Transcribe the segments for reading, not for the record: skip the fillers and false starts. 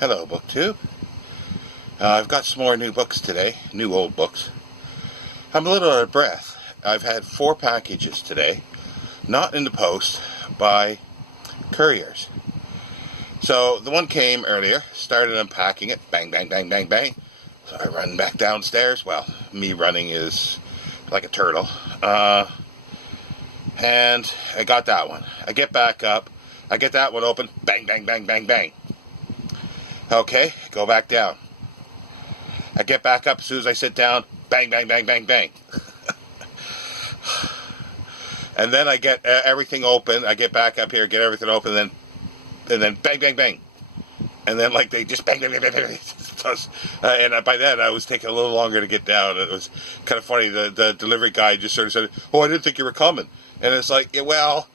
Hello, BookTube. I've got some more new books today, new old books. I'm a little out of breath. I've had 4 packages today, not in the post, by couriers. So the one came earlier, started unpacking it, bang, bang, bang, bang, bang. So I run back downstairs. Well, me running is like a turtle. And I got that one. I get back up, I get that one open, bang, bang, bang, bang, bang. Okay, go back down. I get back up as soon as I sit down, bang, bang, bang, bang, bang. And then I get everything open. I get back up here, get everything open, and then bang, bang, bang. And then like they just bang, bang, bang, bang, bang. And by then I was taking a little longer to get down. It was kind of funny. The delivery guy just sort of said, "Oh, I didn't think you were coming." And it's like, yeah, well,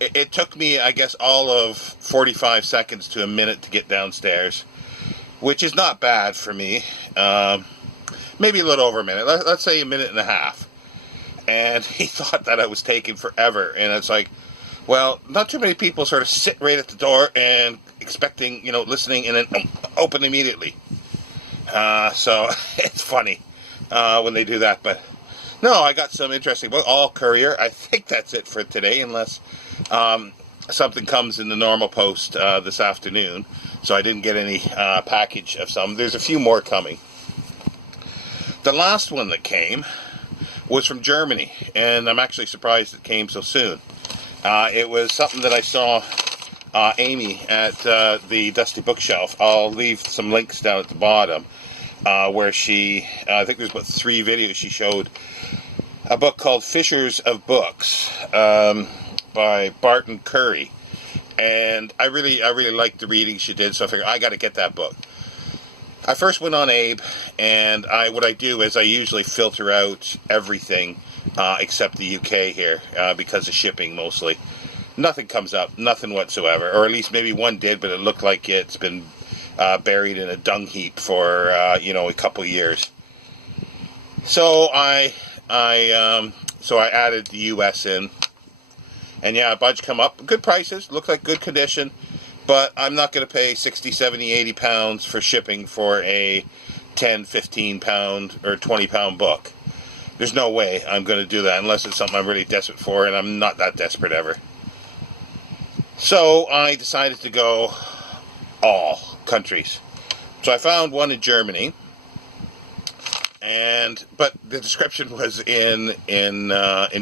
it took me, I guess, all of 45 seconds to a minute to get downstairs, which is not bad for me. Maybe a little over a minute. Let's say a minute and a half. And he thought that I was taking forever. And it's like, well, not too many people sort of sit right at the door and expecting, listening, and then open immediately. So it's funny when they do that. But no, I got some interesting books. All Courier. I think that's it for today, unless something comes in the normal post this afternoon. So I didn't get any package of some. There's a few more coming. The last one that came was from Germany, and I'm actually surprised it came so soon. It was something that I saw Amy at the Dusty Bookshelf. I'll leave some links down at the bottom where she, I think there's about 3 videos she showed, a book called Fishers of Books by Barton Currie. And I really liked the reading she did, so I figured I got to get that book. I first went on Abe, and what I do is I usually filter out everything except the UK here because of shipping mostly. Nothing comes up, nothing whatsoever, or at least maybe one did, but it looked like it's been buried in a dung heap for a couple years. So I added the US in. And yeah, a bunch come up. Good prices. Look like good condition. But I'm not going to pay 60, 70, 80 pounds for shipping for a 10, 15 pound or 20 pound book. There's no way I'm going to do that unless it's something I'm really desperate for, and I'm not that desperate ever. So I decided to go all countries. So I found one in Germany. But the description was in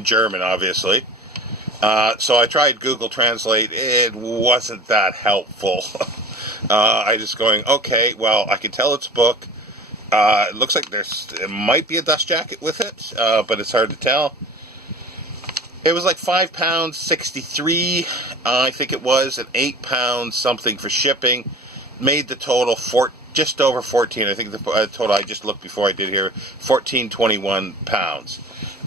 German, obviously. So I tried Google Translate. It wasn't that helpful. I just going, okay, well, I can tell it's a book. It looks like it might be a dust jacket with it, but it's hard to tell. It was like £5.63, I think it was, and £8 something for shipping. Made the total just over 14. I think the total I just looked before I did here, £14.21.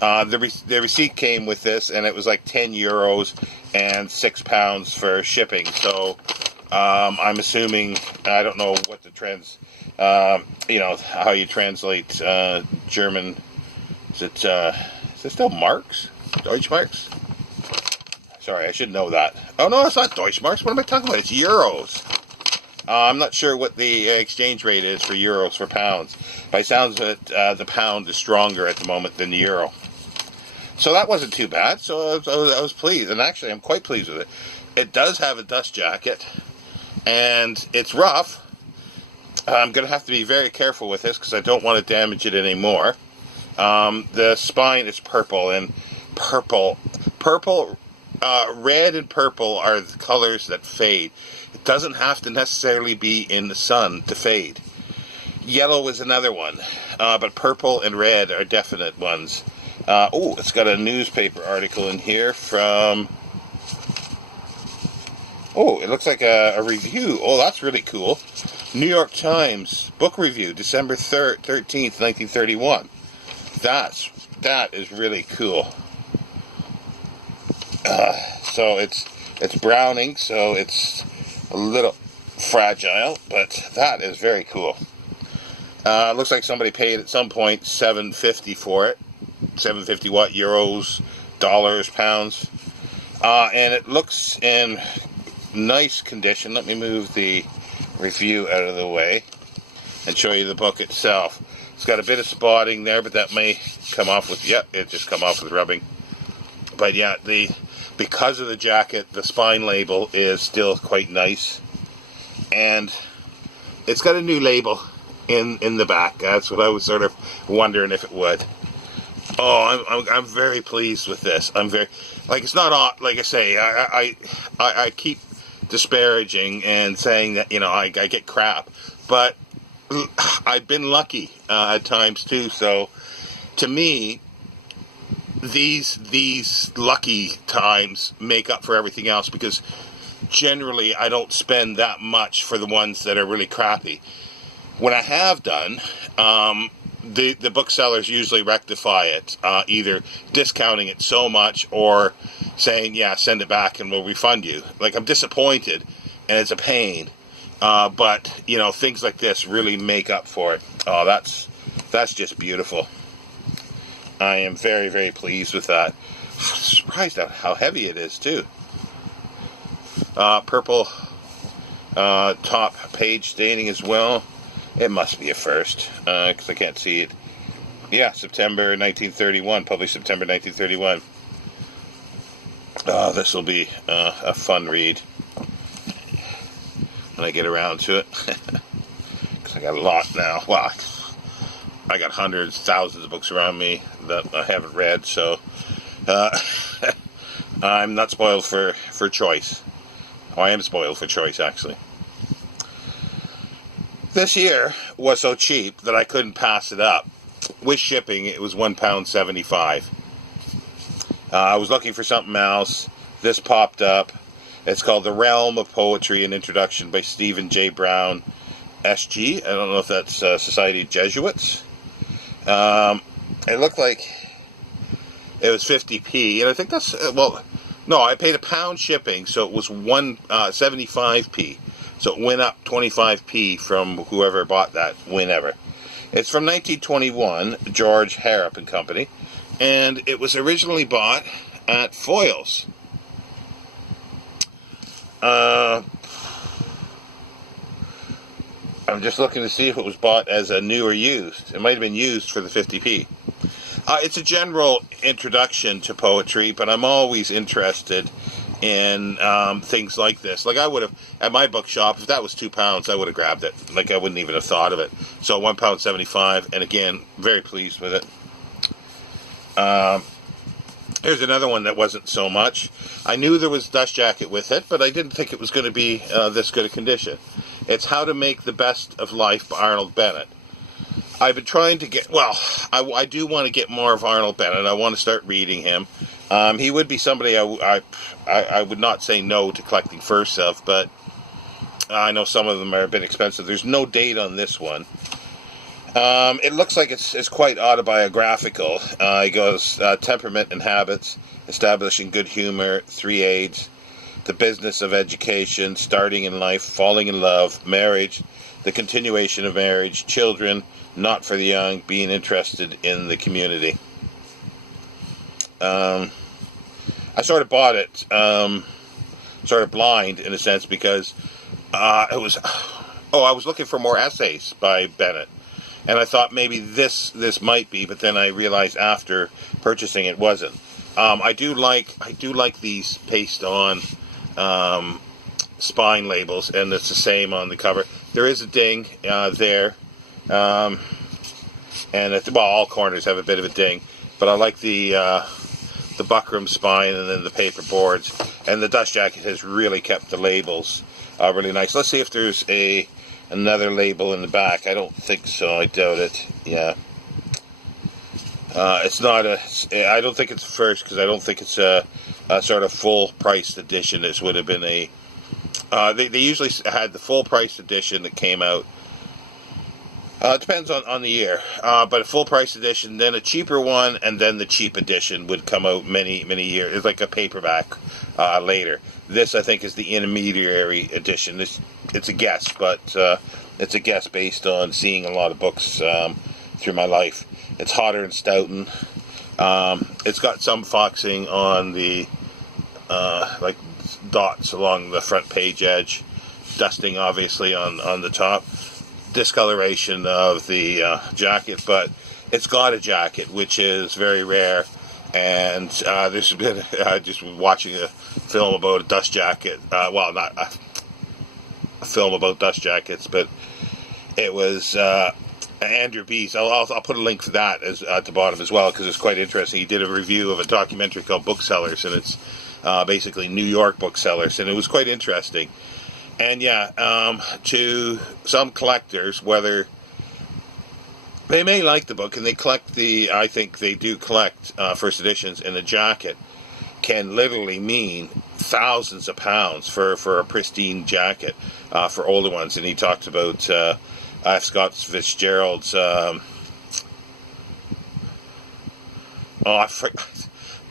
The receipt came with this, and it was like €10 and £6 for shipping. So I'm assuming, I don't know what the how you translate German. Is it still marks? Deutschmarks? Sorry, I should know that. Oh no, it's not Deutschmarks. What am I talking about? It's euros. I'm not sure what the exchange rate is for euros for pounds. By sounds of it, the pound is stronger at the moment than the euro. So that wasn't too bad. So I was pleased, and actually I'm quite pleased with it. It does have a dust jacket, and it's rough. I'm going to have to be very careful with this because I don't want to damage it anymore. The spine is purple, and red and purple are the colors that fade. It doesn't have to necessarily be in the sun to fade. Yellow is another one, but purple and red are definite ones. It's got a newspaper article in here from... it looks like a review. Oh, that's really cool. New York Times book review, December 13th, 1931. That is really cool. So it's Browning, so it's a little fragile, but that is very cool. Looks like somebody paid at some point $7.50 for it. 750 what? Euros, dollars, pounds. And it looks in nice condition. Let me move the review out of the way and show you the book itself. It's got a bit of spotting there, but that may come off with, it just come off with rubbing. But yeah, because of the jacket, the spine label is still quite nice. And it's got a new label in the back. That's what I was sort of wondering if it would. Oh, I'm very pleased with this. I'm very, like, it's not, like I say, I keep disparaging and saying that, I get crap. But I've been lucky at times too. So to me, these lucky times make up for everything else, because generally I don't spend that much for the ones that are really crappy. When I have done, the booksellers usually rectify it, either discounting it so much or saying, yeah, send it back and we'll refund you. Like, I'm disappointed and it's a pain, but things like this really make up for it. Oh, that's just beautiful. I am very, very pleased with that. I'm surprised at how heavy it is too. Purple top page staining as well. It must be a first, because I can't see it. Yeah, September 1931, published September 1931. This will be a fun read when I get around to it. Because I got a lot now. Well, I got hundreds, thousands of books around me that I haven't read, so I'm not spoiled for choice. Oh, I am spoiled for choice, actually. This year was so cheap that I couldn't pass it up. With shipping, it was £1.75. I was looking for something else. This popped up. It's called The Realm of Poetry, an introduction by Stephen J. Brown, S.G. I don't know if that's Society of Jesuits. It looked like it was 50p, and I think that's, no, I paid £1 shipping, so it was 75p. So it went up 25p from whoever bought that, whenever. It's from 1921, George Harrop and Company, and it was originally bought at Foyle's. I'm just looking to see if it was bought as a new or used. It might have been used for the 50p. It's a general introduction to poetry, but I'm always interested in things like this. Like, I would have, at my bookshop, if that was £2, I would have grabbed it. Like, I wouldn't even have thought of it. So £1.75, and again, very pleased with it. Here's another one that wasn't so much. I knew there was dust jacket with it, but I didn't think it was going to be this good a condition. It's How to Make the Best of Life by Arnold Bennett. I've been trying to get, I do want to get more of Arnold Bennett. I want to start reading him. He would be somebody I would not say no to collecting firsts of, but I know some of them are a bit expensive. There's no date on this one. It looks like it's quite autobiographical. He goes, temperament and habits, establishing good humor, 3 aids, the business of education, starting in life, falling in love, marriage, the continuation of marriage, children, not for the young, being interested in the community. I sort of bought it, sort of blind in a sense, because I was looking for more essays by Bennett, and I thought maybe this might be, but then I realized after purchasing it wasn't. I do like these paste on spine labels, and it's the same on the cover. There is a ding there, and all corners have a bit of a ding, but I like the buckram spine and then the paper boards, and the dust jacket has really kept the labels really nice. Let's see if there's another label in the back. I don't think so. I doubt it. Yeah. It's not I don't think it's first, because I don't think it's a sort of full-priced edition. This would have been they usually had the full-priced edition that came out. It depends on the year, but a full-price edition, then a cheaper one, and then the cheap edition would come out many years. It's like a paperback later. This, I think, is the intermediary edition. It's a guess, but it's a guess based on seeing a lot of books through my life. It's hotter and stoughton. It's got some foxing on the like dots along the front page edge. dusting, obviously, on the top. Discoloration of the jacket, but it's got a jacket, which is very rare. And there's been just watching a film about a dust jacket. Well, not a film about dust jackets, but it was Andrew Bees. I'll put a link for that at the bottom as well, because it's quite interesting. He did a review of a documentary called Booksellers, and it's basically New York booksellers, and it was quite interesting. And yeah, to some collectors, whether they may like the book, and they collect I think they do collect first editions, and the jacket can literally mean thousands of pounds for a pristine jacket for older ones. And he talked about Scott Fitzgerald's,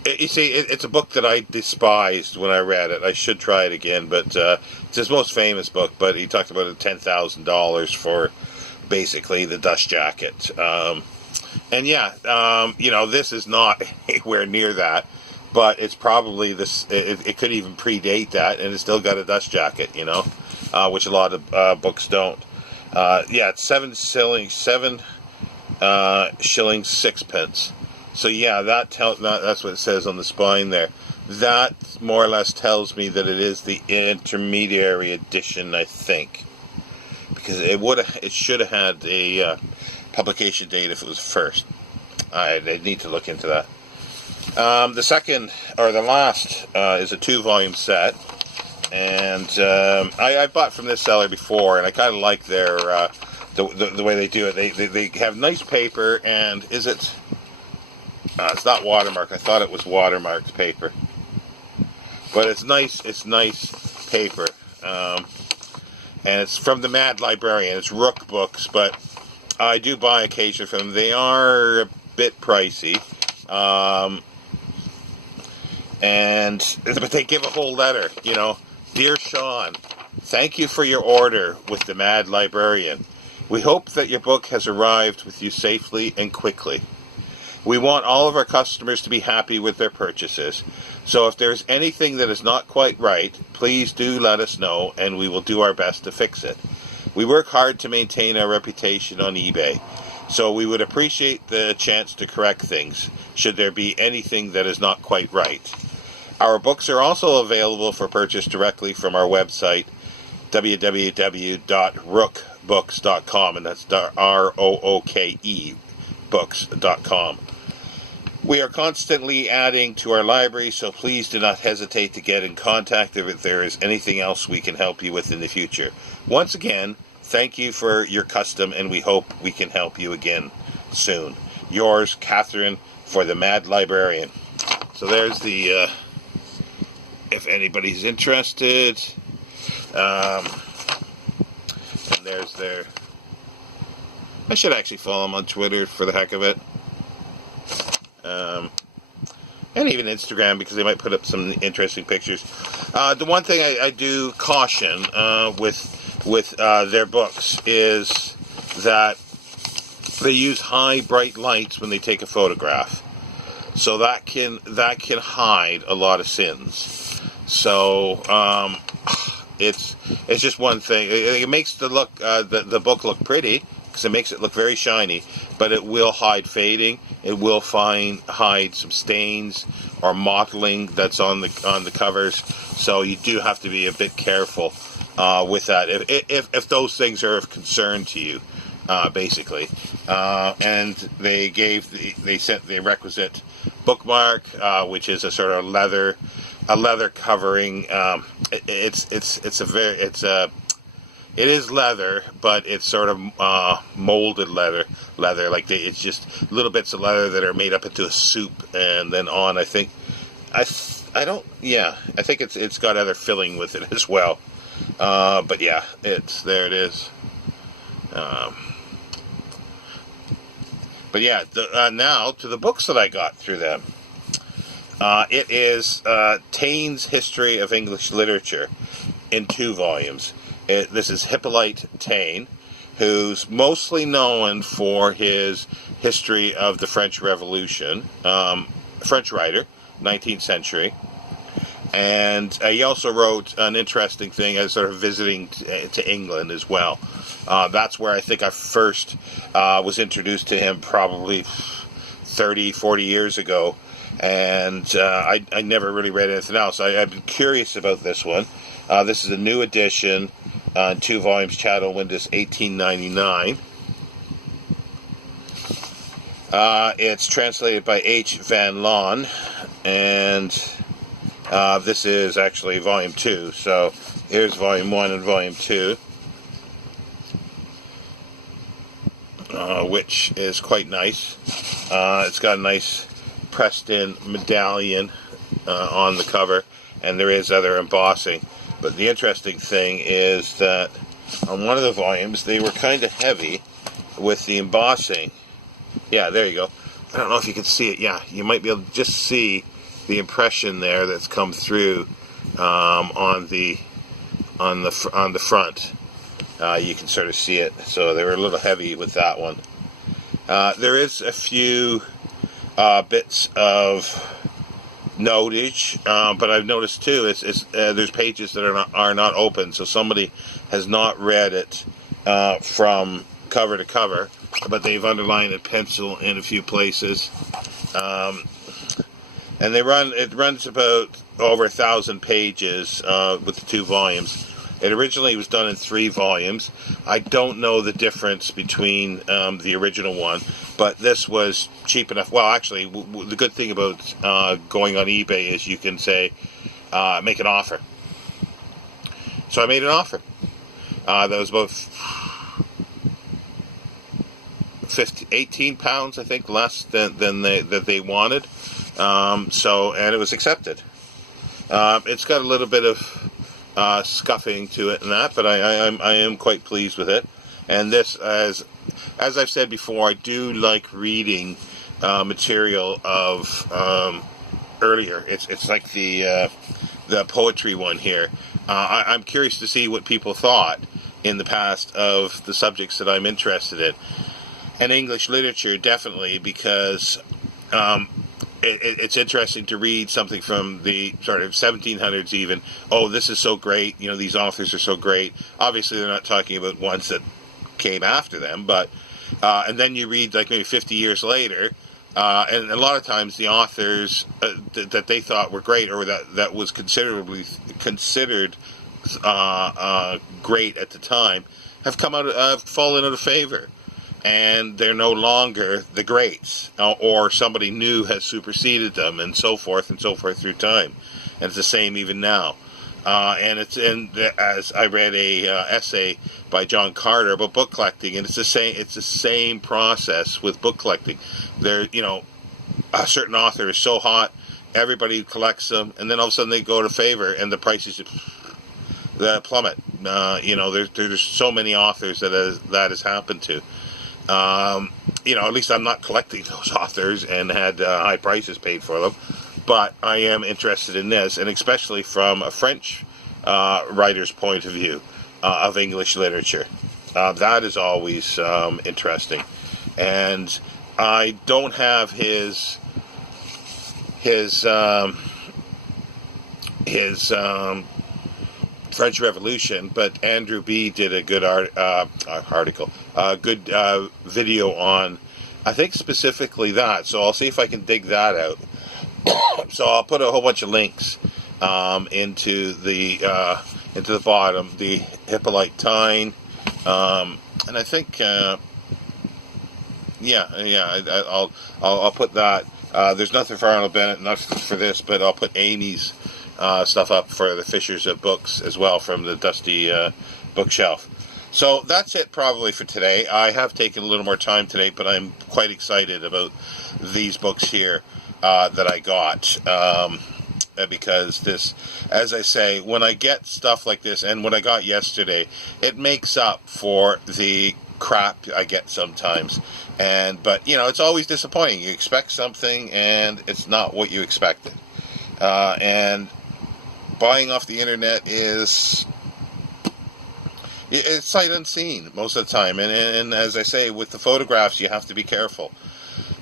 you see, it's a book that I despised when I read it. I should try it again, but it's his most famous book. But he talked about $10,000 for basically the dust jacket. And yeah, this is not anywhere near that, but it's probably this. It could even predate that, and it's still got a dust jacket, which a lot of books don't. Yeah, it's 7 shillings, 6pence. So yeah, that's what it says on the spine there. That more or less tells me that it is the intermediary edition, I think, because it should have had a publication date if it was first. I'd need to look into that. The second, or the last, is a 2-volume set, and I bought from this seller before, and I kind of like their the way they do it. They have nice paper, and is it? It's not watermark. I thought it was watermarked paper, but it's nice. It's nice paper, and it's from the Mad Librarian. It's Rook Books, but I do buy occasionally from them. They are a bit pricey, but they give a whole letter. Dear Sean, thank you for your order with the Mad Librarian. We hope that your book has arrived with you safely and quickly. We want all of our customers to be happy with their purchases, so if there's anything that is not quite right, please do let us know, and we will do our best to fix it. We work hard to maintain our reputation on eBay, so we would appreciate the chance to correct things, should there be anything that is not quite right. Our books are also available for purchase directly from our website, www.rookbooks.com, and that's ROOKE books.com. We are constantly adding to our library, so please do not hesitate to get in contact if there is anything else we can help you with in the future. Once again, thank you for your custom, and we hope we can help you again soon. Yours, Catherine, for the Mad Librarian. So there's the, if anybody's interested, and there's their, I should actually follow them on Twitter for the heck of it. And even Instagram, because they might put up some interesting pictures. The one thing I do caution with their books is that they use high bright lights when they take a photograph, so that can hide a lot of sins. So it's just one thing. It makes the book look pretty, because it makes it look very shiny, but it will hide fading. It will hide some stains or mottling that's on the covers. So you do have to be a bit careful with that if those things are of concern to you, basically. And they sent the requisite bookmark, which is a sort of leather covering. It is leather, but it's sort of molded leather. It's just little bits of leather that are made up into a soup, and then on. I think it's got other filling with it as well. But yeah, there it is. But yeah, now to the books that I got through them. It is Taine's History of English Literature in 2 volumes. This is Hippolyte Taine, who's mostly known for his history of the French Revolution, French writer, 19th century. And he also wrote an interesting thing as sort of visiting to England as well. That's where I think I first was introduced to him, probably 30, 40 years ago. And I never really read anything else. I've been curious about this one. This is a new edition, 2 volumes, Chattel Windus, $18.99. It's translated by H. Van Loan, and this is actually volume 2. So here's volume 1 and volume 2, which is quite nice. It's got a nice pressed-in medallion on the cover, and there is other embossing. But the interesting thing is that on one of the volumes, they were kind of heavy with the embossing. Yeah, there you go. I don't know if you can see it. Yeah, you might be able to just see the impression there that's come through on the front. You can sort of see it. So they were a little heavy with that one. There is a few bits of notage, but I've noticed too there's pages that are not open, so somebody has not read it from cover to cover, but they've underlined a pencil in a few places, and it runs about over 1,000 pages with the 2 volumes. It originally was done in 3 volumes. I don't know the difference between the original one, but this was cheap enough. Well, actually, the good thing about going on eBay is you can say, make an offer. So I made an offer. That was about £18, I think, less than they wanted. And it was accepted. It's got a little bit of scuffing to it and that, but I am quite pleased with it. And this, as I've said before, I do like reading material of earlier. It's like the poetry one here. I'm curious to see what people thought in the past of the subjects that I'm interested in. And English literature, definitely, because it's interesting to read something from the sort of 1700s even. Oh, this is so great. These authors are so great. Obviously, they're not talking about ones that came after them, but and then you read like maybe 50 years later, and a lot of times the authors that they thought were great, or that was considered great at the time, have fallen out of favor. And they're no longer the greats, or somebody new has superseded them, and so forth through time. And it's the same even now. As I read a essay by John Carter about book collecting, and it's the same process with book collecting. There, a certain author is so hot, everybody collects them, and then all of a sudden they go to favor, and the prices just plummet. There's so many authors that has happened to. At least I'm not collecting those authors and had high prices paid for them, but I am interested in this, and especially from a French writer's point of view of English literature. That is always interesting, and I don't have his French Revolution, but Andrew B. did a good article, good video on, I think, specifically that. So I'll see if I can dig that out. So I'll put a whole bunch of links into the bottom. The Hippolyte Taine, and I think, I'll put that. There's nothing for Arnold Bennett, nothing for this, but I'll put Amy's stuff up for the Fishers of Books as well from the dusty bookshelf. So that's it probably for today. I have taken a little more time today, but I'm quite excited about these books here that I got. Because this, as I say, when I get stuff like this, and what I got yesterday, it makes up for the crap I get sometimes. But it's always disappointing. You expect something and it's not what you expected. And buying off the internet it's sight unseen most of the time, and as I say, with the photographs you have to be careful.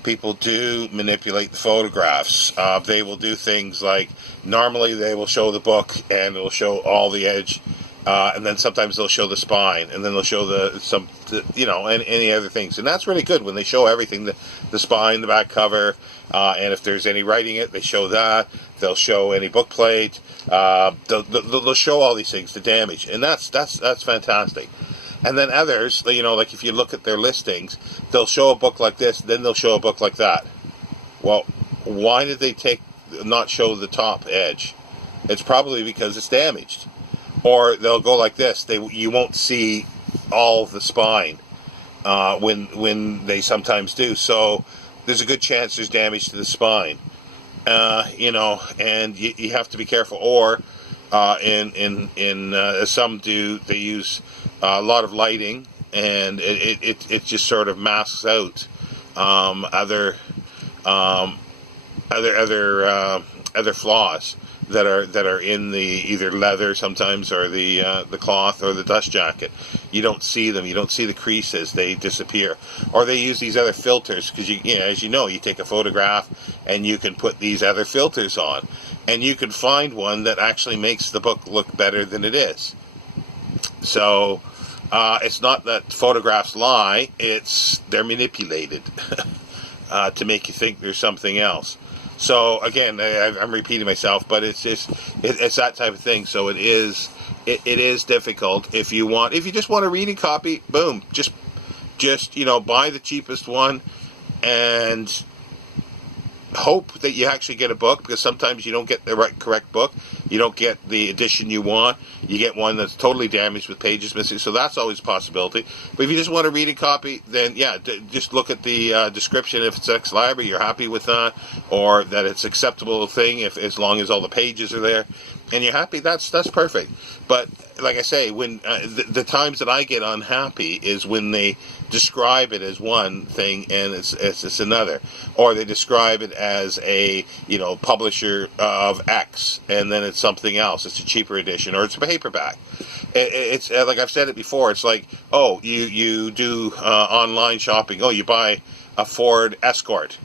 people do manipulate the photographs. They will do things like, normally they will show the book and it'll show all the edge, and then sometimes they'll show the spine, and then they'll show and any other things. And that's really good when they show everything, the spine, the back cover, and if there's any writing in it, they show that. They'll show any book plate. They'll show all these things, the damage, and that's fantastic. And then others, like if you look at their listings, they'll show a book like this, then they'll show a book like that. Well, why did they not show the top edge? It's probably because it's damaged. Or they'll go like this. You won't see all the spine when they sometimes do. So there's a good chance there's damage to the spine. And you have to be careful. Or some do, they use a lot of lighting, and it just sort of masks out other flaws that are in the either leather sometimes, or the cloth, or the dust jacket. You don't see them. You don't see the creases. They disappear. Or they use these other filters, because as you know, you take a photograph and you can put these other filters on, and you can find one that actually makes the book look better than it is. So it's not that photographs lie, they're manipulated to make you think there's something else. So again, I'm repeating myself, but it's that type of thing. So it is difficult. If you just want a reading copy, boom, just buy the cheapest one and hope that you actually get a book, because sometimes you don't get the correct book. You don't get the edition you want. You get one that's totally damaged with pages missing. So that's always a possibility. But if you just want a reading copy, then just look at the description. If it's ex-library, you're happy with that, or that it's acceptable thing, as long as all the pages are there, and you're happy, that's perfect. But like I say, when the times that I get unhappy is when they describe it as one thing and it's another, or they describe it as a publisher of X, and then it's something else. It's a cheaper edition, or it's a paperback. It's like I've said it before. It's like, oh, you do online shopping. Oh, you buy a Ford Escort,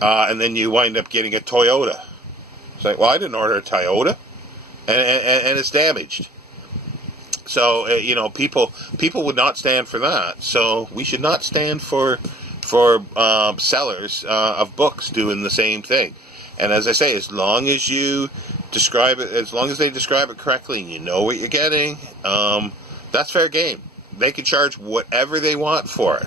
and then you wind up getting a Toyota. It's like, well, I didn't order a Toyota, and it's damaged. So people would not stand for that. So we should not stand for sellers of books doing the same thing. And as I say, as long as you describe it, as long as they describe it correctly, and you know what you're getting, that's fair game. They can charge whatever they want for it.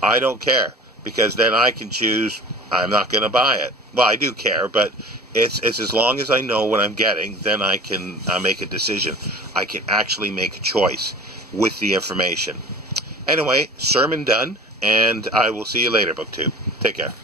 I don't care, because then I can choose. I'm not going to buy it. Well, I do care, but it's as long as I know what I'm getting, then I can make a decision. I can actually make a choice with the information. Anyway, sermon done, and I will see you later, BookTube. Take care.